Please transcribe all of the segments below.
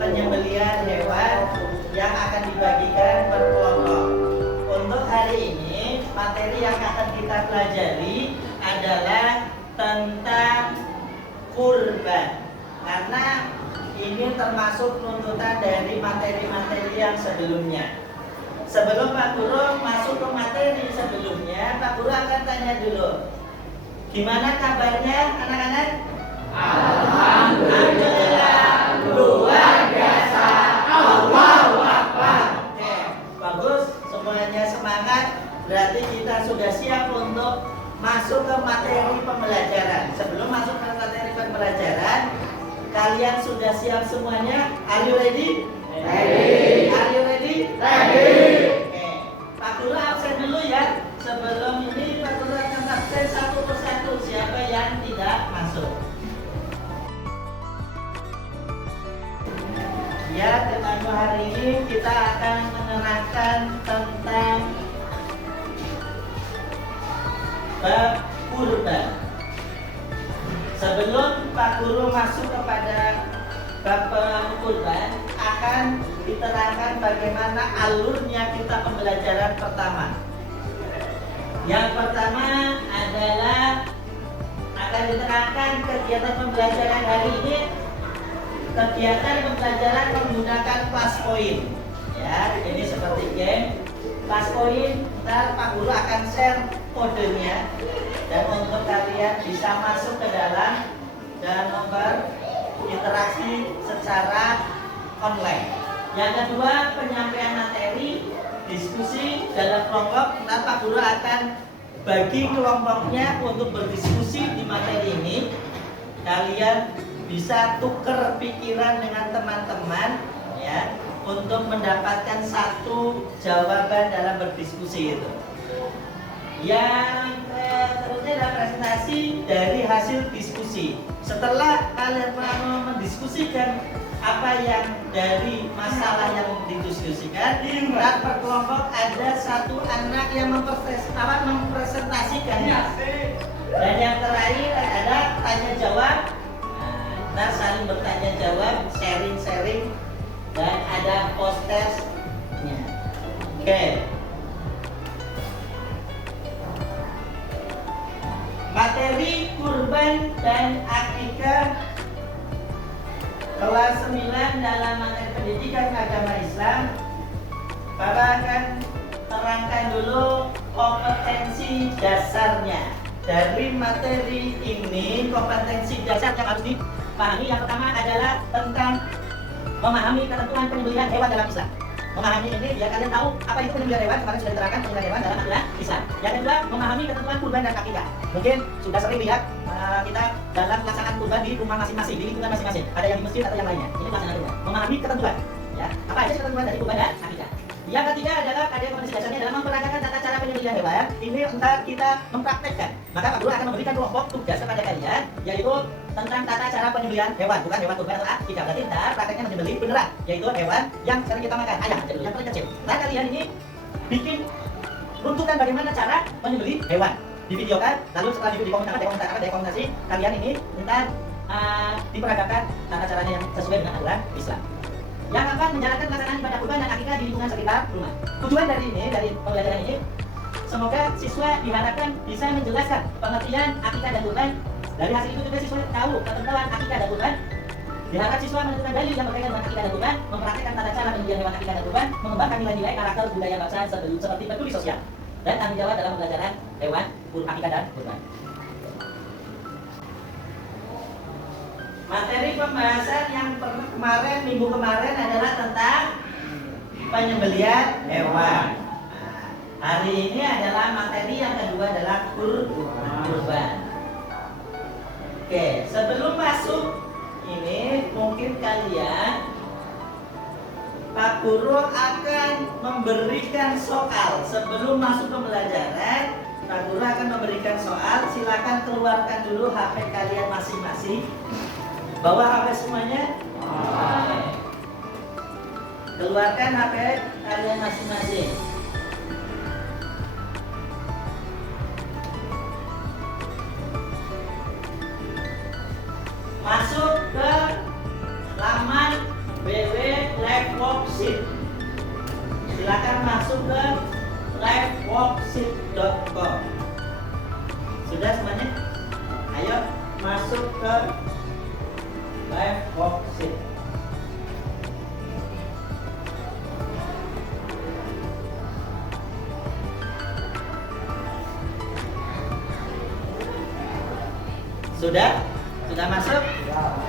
penyembelihan hewan yang akan dibagikan per kelompok. Untuk hari ini, materi yang akan kita pelajari adalah tentang kurban. Karena ini termasuk tuntutan dari materi-materi yang sebelumnya. Sebelum Pak Guru masuk ke materi sebelumnya, Pak Guru akan tanya dulu, gimana kabarnya anak-anak? Alhamdulillah, luar biasa. Allahu Akbar. Oke, bagus, semuanya semangat. Berarti kita sudah siap untuk masuk ke materi pembelajaran. Sebelum masuk ke materi pembelajaran, kalian sudah siap semuanya? Are you ready? Ready. Are you ready? Ready. Oke, Pak Guru absen dulu ya. Sebelum ini Pak Guru akan absen satu persatu siapa yang tidak masuk. Ya, dengan hari ini kita akan menerangkan tentang bab kurban. Sebelum Pak Guru masuk kepada bab kurban, akan diterangkan bagaimana alurnya kita pembelajaran pertama. Yang pertama adalah akan diterangkan kegiatan pembelajaran hari ini. Kegiatan pembelajaran menggunakan class point. Ya, ini seperti game. Class point, ntar Pak Guru akan share kodenya dan untuk kalian bisa masuk ke dalam dan berinteraksi secara online. Yang kedua, penyampaian materi, diskusi dalam kelompok. Ntar Pak Guru akan bagi kelompoknya untuk berdiskusi di materi ini. Kalian bisa tuker pikiran dengan teman-teman ya untuk mendapatkan satu jawaban dalam berdiskusi itu. Yang terusnya adalah presentasi dari hasil diskusi. Setelah kalian mendiskusikan apa yang dari masalah yang didiskusikan, dan per kelompok ada satu anak yang mempresentasikannya. Dan yang terakhir adalah tanya jawab. Nah, saling bertanya jawab, sharing, dan ada post-testnya. Oke. Materi kurban dan akikah kelas 9 dalam materi pendidikan agama Islam. Bapak akan terangkan dulu kompetensi dasarnya. Dari materi ini, kompetensi dasar yang harus dipahami yang pertama adalah tentang memahami ketentuan penyembelihan hewan dalam Islam. Memahami ini biar kalian tahu apa itu penyembelihan hewan. Kemarin sudah diterangkan penyembelihan hewan dalam aturan Islam. Yang kedua, memahami ketentuan kurban dan akikah. Mungkin sudah sering lihat kita dalam pelaksanaan kurban di rumah masing-masing, di lingkungan masing-masing. Ada yang di masjid atau yang lainnya. Ini pelaksanaan kurban. Memahami ketentuan. Ya, apa aja ketentuan dari kurban dan akikah. Yang ketiga adalah kajian kompetensi dasarnya dalam memperagakan tata cara penyembelihan hewan. Ini untuk kita mempraktekkan. Maka Pak Guru akan memberikan kelompok tugas kepada kalian, yaitu tentang tata cara penyembelihan hewan, bukan hewan kurban atau akikah. Berarti ntar prakteknya menyembelih beneran, yaitu hewan yang sering kita makan, ayam aja dulu, yang paling kecil. Nah, kalian ini bikin runtutan bagaimana cara menyembelih hewan, divideokan, lalu setelah dokumentasi, kalian ini ntar diperagakan tata caranya yang sesuai dengan aturan Islam. Yang akan menjalankan pelaksanaan ibadah kurban dan akikah di lingkungan sekitar rumah. Tujuan dari pembelajaran ini, semoga siswa diharapkan bisa menjelaskan pengertian akikah dan kurban. Dari hasil itu juga siswa tahu ketentuan akikah dan kurban. Diharapkan siswa menentukan dalil yang berkaitan dengan akikah dan kurban, mempraktikkan tata cara penyembelihan hewan akikah dan kurban, mengembangkan nilai-nilai karakter budaya bangsa seperti peduli sosial dan tanggung jawab dalam pembelajaran hewan akikah dan kurban. Materi pembahasan yang minggu kemarin adalah tentang penyembelihan hewan. Hari ini adalah materi yang kedua adalah kurban. Oke, sebelum masuk ini mungkin kalian Pak Guru akan memberikan soal sebelum masuk pembelajaran. Pak Guru akan memberikan soal. Silakan keluarkan dulu HP kalian masing-masing. Bawa HP semuanya. Keluarkan HP kalian masing-masing. Masuk ke laman worksheet. Silakan masuk ke liveworksheet.com. Sudah semuanya? Ayo masuk ke liveworksheet. Sudah? Sudah masuk?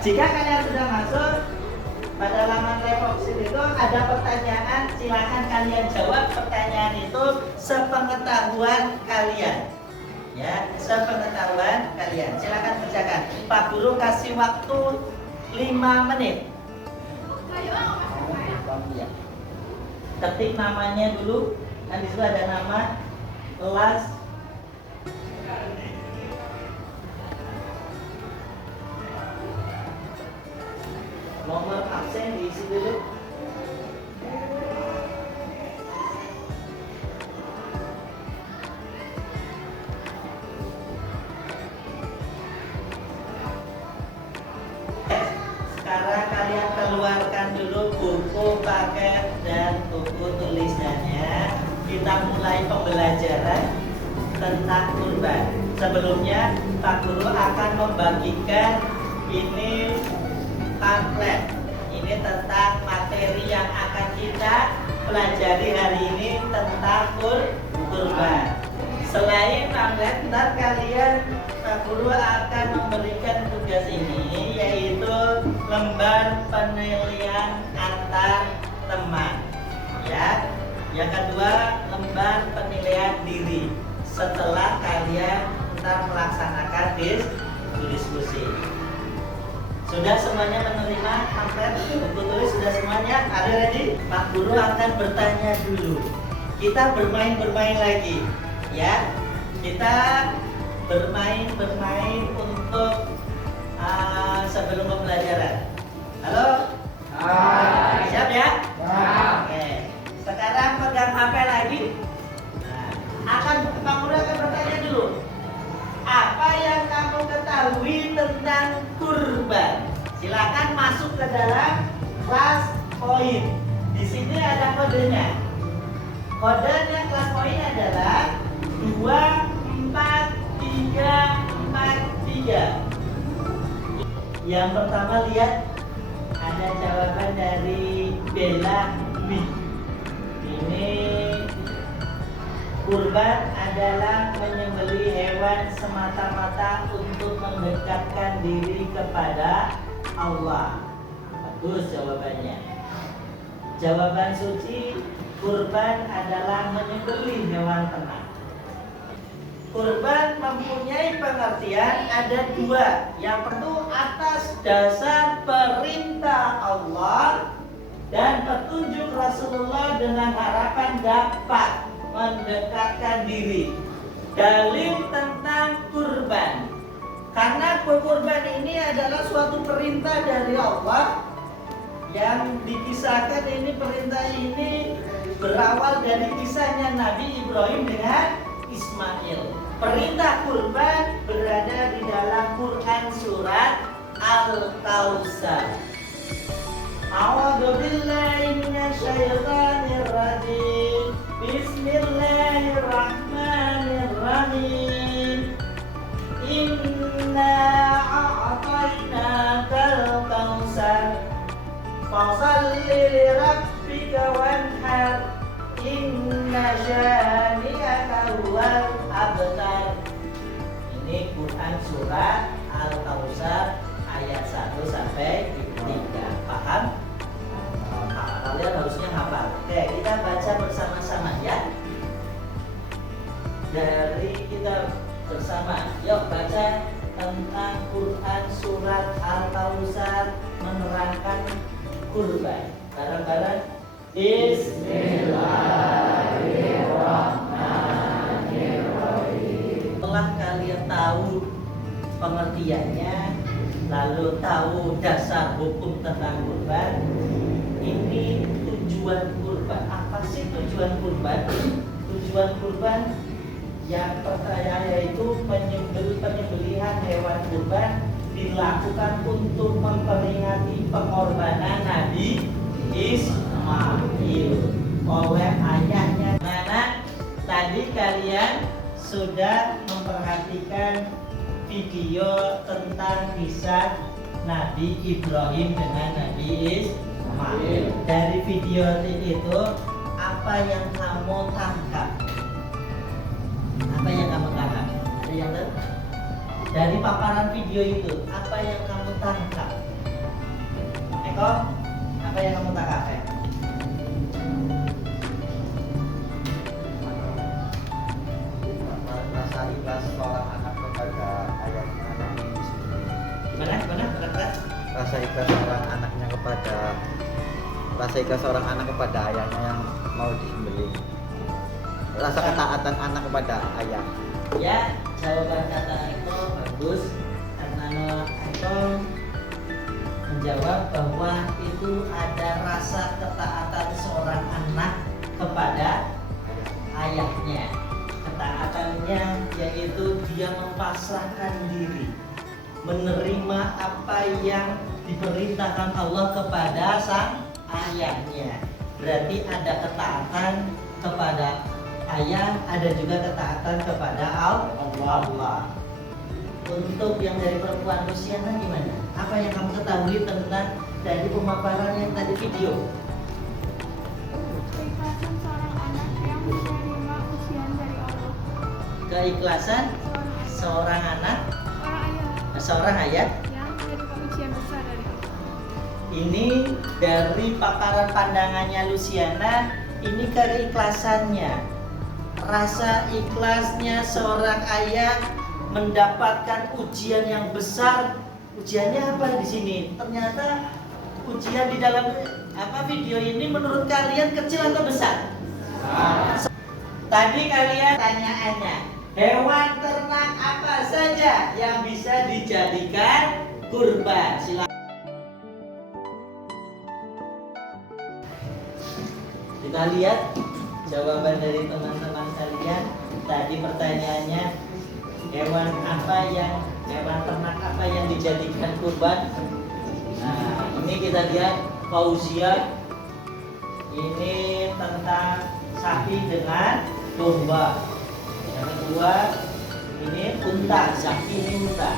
Jika kalian sudah masuk, pada laman Liveworksheet itu ada pertanyaan, silakan kalian jawab pertanyaan itu sepengetahuan kalian. Ya, sepengetahuan kalian. Silakan kerjakan. Pak Guru kasih waktu 5 menit. Ketik namanya dulu. Dan di situ ada nama, kelas, nomor absen diisi dulu. Sekarang kalian keluarkan dulu buku paket dan buku tulisannya. Kita mulai pembelajaran tentang kurban. Sebelumnya Pak Guru akan membagikan ini pamflet. Ini tentang materi yang akan kita pelajari hari ini tentang kurban. Selain pamflet, ntar kalian Pak Guru akan memberikan tugas ini, yaitu lembar penilaian antar teman. Ya. Yang kedua, lembar penilaian diri. Setelah kalian ntar melaksanakan diskusi. Sudah semuanya menerima pamflet, buku tulis sudah semuanya? Ada ready? Pak Guru akan bertanya dulu. Kita bermain lagi, ya. Kita bermain untuk sebelum pembelajaran. Halo? Hai. Siap ya? Siap. Oke. Sekarang pegang HP lagi. Nah, Pak Guru akan bertanya dulu. Apa yang kamu ketahui tentang kurban? Silakan masuk ke dalam kelas poin. Di sini ada kodenya. Kodenya kelas poin adalah 24343. Yang pertama lihat ada jawaban dari Bella Dwi. Ini kurban adalah menyembelih hewan semata-mata untuk mendekatkan diri kepada Allah. Bagus jawabannya. Jawaban suci, kurban adalah menyembelih hewan ternak. Kurban mempunyai pengertian ada dua. Yang pertama atas dasar perintah Allah dan petunjuk Rasulullah dengan harapan dapat mendekatkan diri. Dalil tentang kurban. Karena kurban ini adalah suatu perintah dari Allah yang dikisahkan, ini perintah ini berawal dari kisahnya Nabi Ibrahim dengan Ismail. Perintah kurban berada di dalam Quran surat Al-Kautsar. A'udzu billahi minasyaitonir rajim. Bismillahirrahmanirrahim. Inna a'tainakal kautsar fashalli lirabbika wanhar. Inna syani'aka huwal abtar. Ini Quran surat Al-Kautsar ayat 1 sampai 3. Paham? Kalian harusnya hafal. Oke, kita baca bersama-sama ya. Dari kita bersama. Yuk baca tentang Quran surat Al-Kautsar menerangkan kurban. Bareng-bareng. Bismillahirrahmanirrahim. Setelah kalian tahu pengertiannya, lalu tahu dasar hukum tentang kurban, ini tujuan kurban. Apa sih tujuan kurban? Tujuan kurban yang pertama yaitu penyembelihan hewan kurban dilakukan untuk memperingati pengorbanan Nabi Ismail. oleh ayahnya. Mana tadi kalian sudah memperhatikan video tentang kisah Nabi Ibrahim dengan Nabi Ismail. Dari video itu apa yang kamu tangkap? Apa yang kamu tangkap? Ada yang tahu? Dari paparan video itu apa yang kamu tangkap? Eko, apa yang kamu tangkap? Rasa ikhlas seorang anak kepada ayahnya yang disembelih. Gimana? Rasa ikhlas seorang anak kepada ayahnya yang mau disembelih. Rasa ketaatan anak kepada ayah. Ya, jawaban kata Eko bagus karena Eko menjawab bahwa itu ada rasa ketaatan seorang anak kepada ayahnya. Ketaatannya yaitu dia mempasrahkan diri, menerima apa yang diperintahkan Allah kepada sang ayahnya. Berarti ada ketaatan kepada ayah, ada juga ketaatan kepada Allah. Untuk yang dari perempuan Luciana gimana? Apa yang kamu ketahui tentang dari pemaparan yang tadi video? Keikhlasan seorang anak yang menerima ujian dari Allah. Keikhlasan seorang anak, seorang ayah Yang menerima ujian besar dari Allah. ini dari paparan pandangannya Luciana, ini keikhlasannya. Rasa ikhlasnya seorang ayah mendapatkan ujian yang besar. Ujiannya apa di sini? Ternyata ujian di dalam video ini menurut kalian kecil atau besar? Tadi kalian tanyaannya, hewan ternak apa saja yang bisa dijadikan kurban? Silakan. Kita lihat jawaban dari teman-teman kalian. Tadi pertanyaannya, hewan ternak apa yang dijadikan kurban? Nah, ini kita lihat Fauzia. Ini tentang sapi dengan domba. Yang kedua, ini unta, sapi ini unta.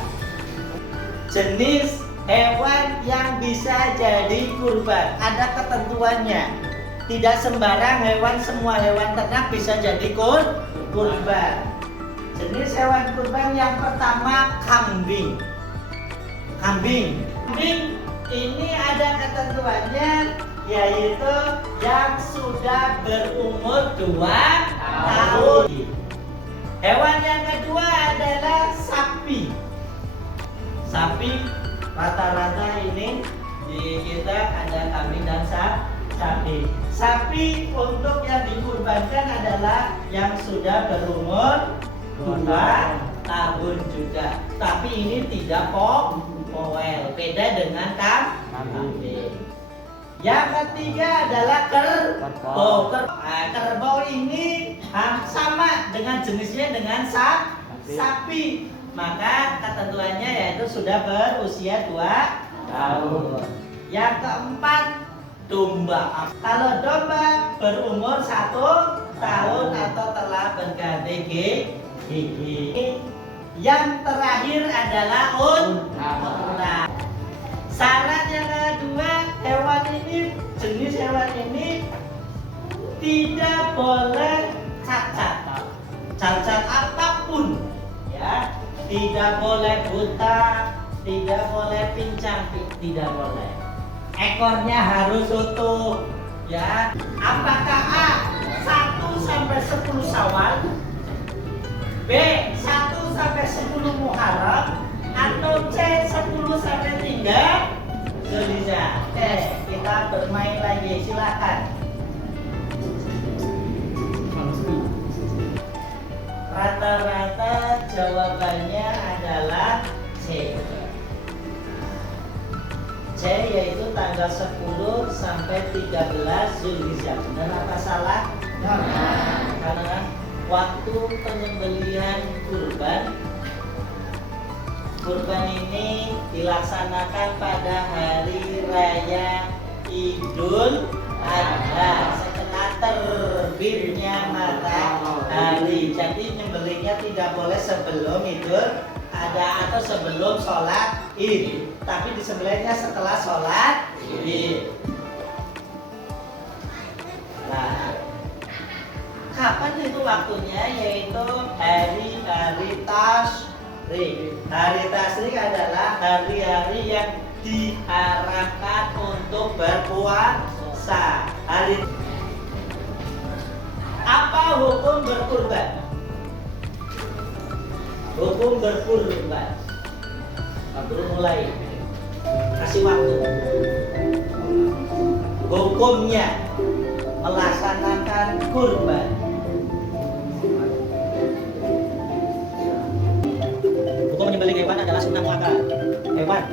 Jenis hewan yang bisa jadi kurban, ada ketentuannya. Tidak sembarang semua hewan ternak bisa jadi kurban. Jenis hewan kurban yang pertama kambing. Kambing ini ada ketentuannya, yaitu yang sudah berumur 2 tahun. Hewan yang kedua adalah sapi. Sapi rata-rata ini di kita ada kambing dan sapi. Sapi untuk yang dikurbankan adalah yang sudah berumur 2 tahun juga. Tapi ini tidak powel, beda dengan kambing. Yang ketiga adalah kerbau. Kerbau ini sama dengan jenisnya dengan sapi. Maka ketentuannya yaitu sudah berusia 2 tahun. Yang keempat, domba. Kalau domba berumur 1 tahun atau telah berganti gigi. Yang terakhir adalah unta. Syarat yang kedua, jenis hewan ini tidak boleh cacat apapun, ya. Tidak boleh buta, tidak boleh pincang, tidak boleh. Ekornya harus utuh, ya. Apakah A 1 sampai 10 Syawal, B 1 sampai 10 Muharram, atau C 10 sampai 3 Zulhijjah? Kita bermain lagi, silakan. Rata-rata jawabannya adalah C. C yaitu tanggal 10 sampai 13 Zulhijjah. Benar apa salah? Benar. Karena waktu penyembelihan kurban ini dilaksanakan pada hari raya Idul ada setelah terbitnya matahari. Jadi nyembelihnya tidak boleh sebelum Idul Adha atau sebelum sholat Id, tapi disembelihnya setelah sholat Id. Nah, kapan itu waktunya? Yaitu hari-hari tasyrik. Hari tasyrik adalah hari-hari yang diharapkan untuk berpuasa. Apa hukum berkurban? Hukum berkurban. Baru mulai. Kasih waktu. Hukumnya melaksanakan kurban. Hukum menyembelih hewan adalah sunnah muakkad. Hewan.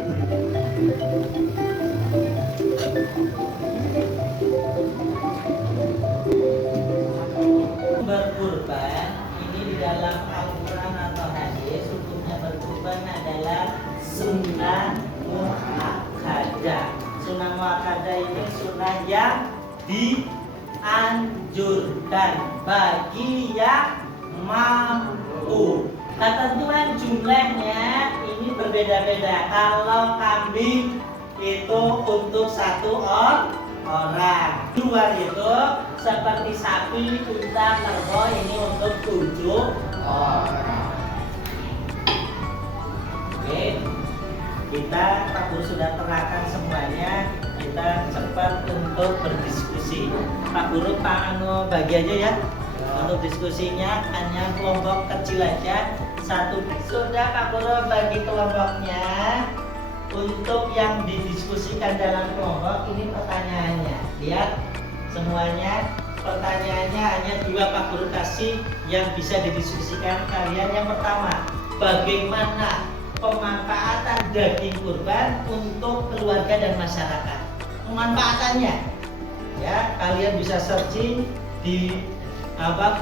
Berkurban ini di dalam Al-Quran atau hadis, hukumnya berkurban adalah sunnah muakkadah. Sunnah muakkadah ini sunnah yang dianjurkan bagi yang mampu. Ketentuan jumlahnya ini berbeda-beda. Kalau kambing itu untuk satu orang. Luar itu seperti sapi, unta, kerbau ini untuk 7 orang. Oke, kita Pak Guru sudah terangkan semuanya. Kita cepat untuk berdiskusi. Pak Guru bagi aja ya. Untuk diskusinya hanya kelompok kecil aja. Satu sudah Pak Guru bagi kelompoknya. Untuk yang didiskusikan dalam kelompok ini pertanyaannya. Lihat semuanya, pertanyaannya hanya 2 Pak Guru kasih yang bisa didiskusikan kalian. Yang pertama, bagaimana pemanfaatan daging kurban untuk keluarga dan masyarakat? Pemanfaatannya, ya kalian bisa searching di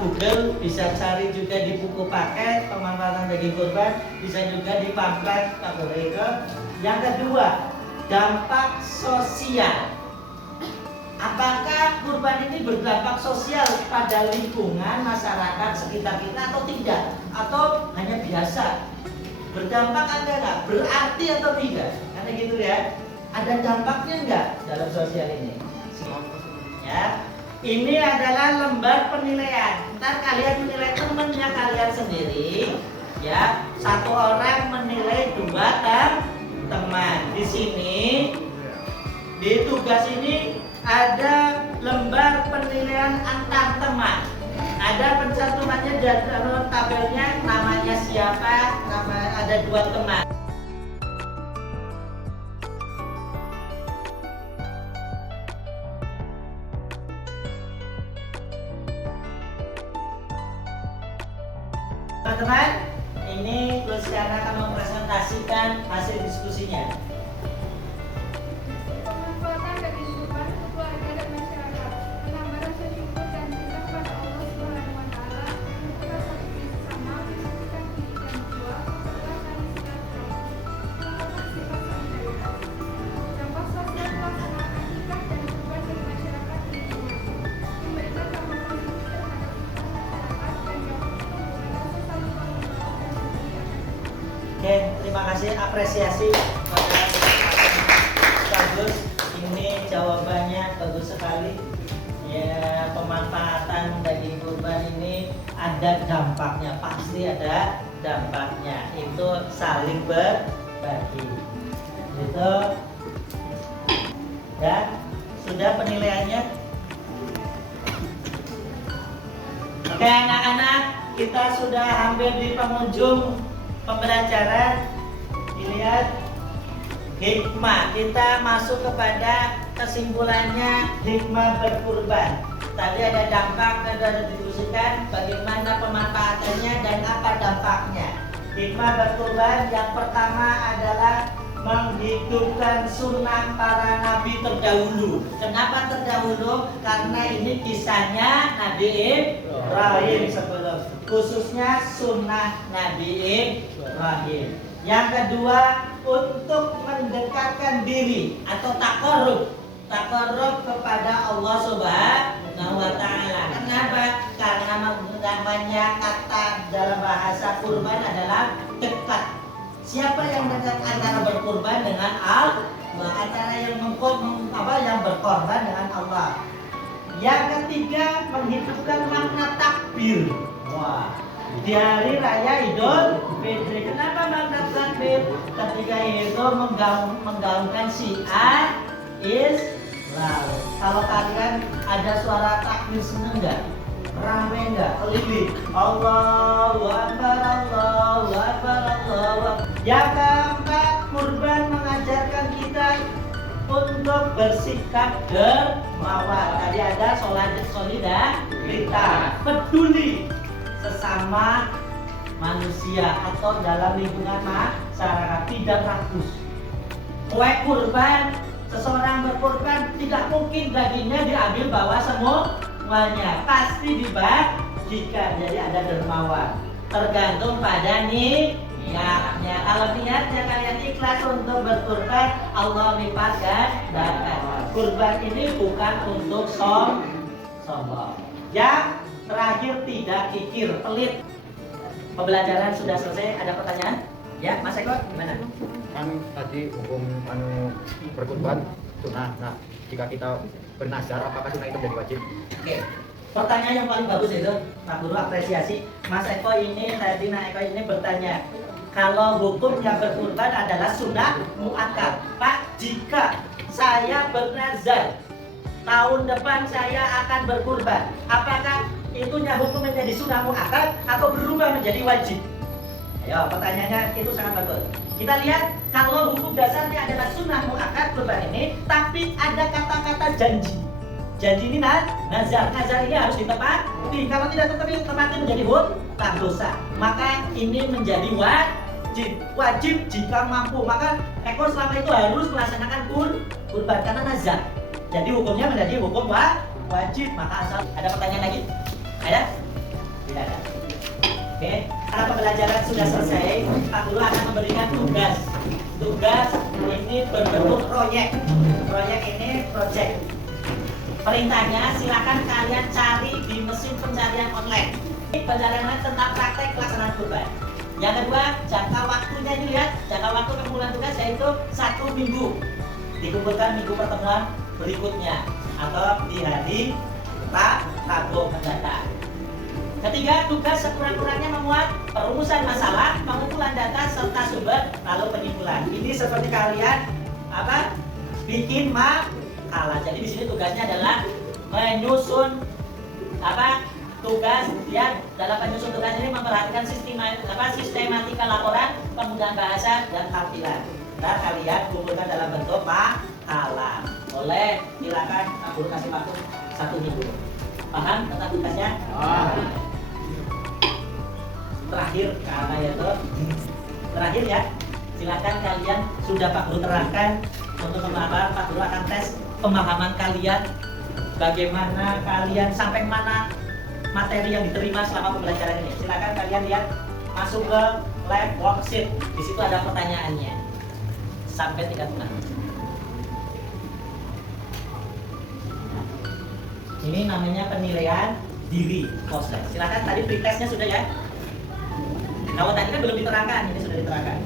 Google, bisa cari juga di buku paket pemanfaatan daging kurban, bisa juga di pamflet Pak Guru itu. Yang kedua, dampak sosial. Apakah kurban ini berdampak sosial pada lingkungan masyarakat sekitar kita atau tidak? Atau hanya biasa? Berdampak ada nggak? Berarti atau tidak? Karena gitu ya. Ada dampaknya nggak dalam sosial ini? Ya. Ini adalah lembar penilaian. Ntar kalian menilai temennya kalian sendiri. Ya. Satu orang menilai 2 teman. Di sini di tugas ini ada lembar penilaian antar teman. Ada pencantumannya dalam tabelnya, namanya siapa, ada 2 teman. Teman-teman, ini Luciana akan mempresentasikan hasil diskusinya. Pemanfaatan daging kurban untuk keluarga dan masyarakat, menambah rasa syukur dan cinta kepada Allah Subhanahu wa Ta'ala, menumbuhkan rasa peduli sesama, mensucikan diri dan jiwa, memperkuat tali silaturahmi, menumbuhkan sifat solidaritas. Dampak sosial pelaksanaan akikah dan kurban bagi masyarakat di lingkungan, memberikan dampak positif terhadap lingkungan masyarakat dan yang menumbuhkan rasa saling tanggung jawab dan peduli akan lingkungan. Oke, terima kasih apresiasi kepada bagus. Ini jawabannya bagus sekali. Ya, pemanfaatan daging kurban ini ada dampaknya, pasti ada dampaknya. Itu saling berbagi. Itu ya, sudah penilaiannya. Oke anak-anak, kita sudah hampir di penghujung pembelajaran. Dilihat hikmah, kita masuk kepada kesimpulannya hikmah berkurban. Tadi ada dampak, ada didiskusikan bagaimana pemanfaatannya dan apa dampaknya. Hikmah berkurban yang pertama adalah menghidupkan sunnah para nabi terdahulu. Kenapa terdahulu? Karena ini kisahnya Nabi Ibrahim sebelum, khususnya sunnah Nabi Ibrahim. Yang kedua, untuk mendekatkan diri atau takarrub takarrub kepada Allah Subhanahu wa taala. Kenapa? Karena namanya kata dalam bahasa kurban adalah dekat. Siapa yang dekat antara berkurban dengan Allah, antara yang yang berkorban dengan Allah. Yang ketiga, menghidupkan makna takbir. Wah, di hari raya Idul Fitri. Kenapa makna takbir? Ketika itu menggaungkan syiar Islam. Kalau kalian ada suara takbir seneng nggak? Rame nggak? Keliling. Allahu Akbar, Allahu Akbar, Allahu Akbar. Yang keempat, kurban mengajarkan kita untuk bersikap dermawan. Tadi ada solidaritas, peduli sesama manusia atau dalam lingkungan masyarakat, tidak rakus. Kue kurban, seseorang berkurban tidak mungkin dagingnya diambil bawa semuanya, pasti dibagikan. Jadi ada dermawan, tergantung pada niatnya. Kalau niatnya kalian ikhlas untuk berkurban, Allah lipat gandakan. Kurban ini bukan untuk sombong. Yang terakhir, tidak kikir, pelit. Pembelajaran sudah selesai. Ada pertanyaan? Ya, Mas Eko, gimana? Kan tadi hukum berkurban sunnah. Nah, jika kita bernazar, apakah sunnah itu menjadi wajib? Oke. Pertanyaan yang paling bagus itu, Pak Guru apresiasi. Mas Eko ini tadi, Nak Eko ini bertanya, kalau hukum yang berkurban adalah sunnah muakkad. Pak, jika saya bernazar tahun depan saya akan berkurban, apakah itunya hukum menjadi sunnah muakkad atau berubah menjadi wajib? Ayo, pertanyaannya itu sangat bagus. Kita lihat, kalau hukum dasarnya adalah sunnah muakkad kurban ini, tapi ada kata-kata janji. Janji ini nazar ini harus ditepati. Kalau tidak ditepati menjadi hutang dosa. Maka ini menjadi wajib jika mampu. Maka Eko selama itu harus melaksanakan kurban karena nazar. Jadi hukumnya menjadi hukum wajib. Maka asal ada pertanyaan lagi? Ada? Tidak ada. Oke, karena pembelajaran sudah selesai, Pak Guru akan memberikan tugas. Tugas ini berbentuk proyek. Proyek ini project. Perintahnya silakan kalian cari di mesin pencarian online. Pencarian online tentang praktek pelaksanaan kurban. Yang kedua, jangka waktunya dilihat. Jangka waktu pengumpulan tugas yaitu 1 minggu. Dikumpulkan minggu pertemuan berikutnya atau di hari Rabu mendatang. Ketiga, tugas sekurang-kurangnya memuat perumusan masalah, pengumpulan data serta sumber, lalu penyimpulan. Ini seperti kalian bikin makalah. Jadi di sini tugasnya adalah menyusun tugas. Lihat, dalam penyusun tugas ini memperhatikan sistematika laporan, penggunaan bahasa dan tampilan. Dan kalian kumpulkan dalam bentuk makalah. Boleh, silakan Pak Guru kasih waktu 1 minggu. Paham tentang tugasnya? Terakhir, karena itu terakhir ya, silakan kalian sudah Pak Guru terangkan untuk pemahaman. Pak Guru akan tes pemahaman kalian, bagaimana kalian sampai mana materi yang diterima selama pembelajaran ini. Silakan kalian lihat, masuk ke lab worksheet, di situ ada pertanyaannya sampai tingkat mana. Ini namanya penilaian diri proses. Silakan, tadi pretestnya sudah ya. Kalau tadi kan belum diterangkan, ini sudah diterangkan.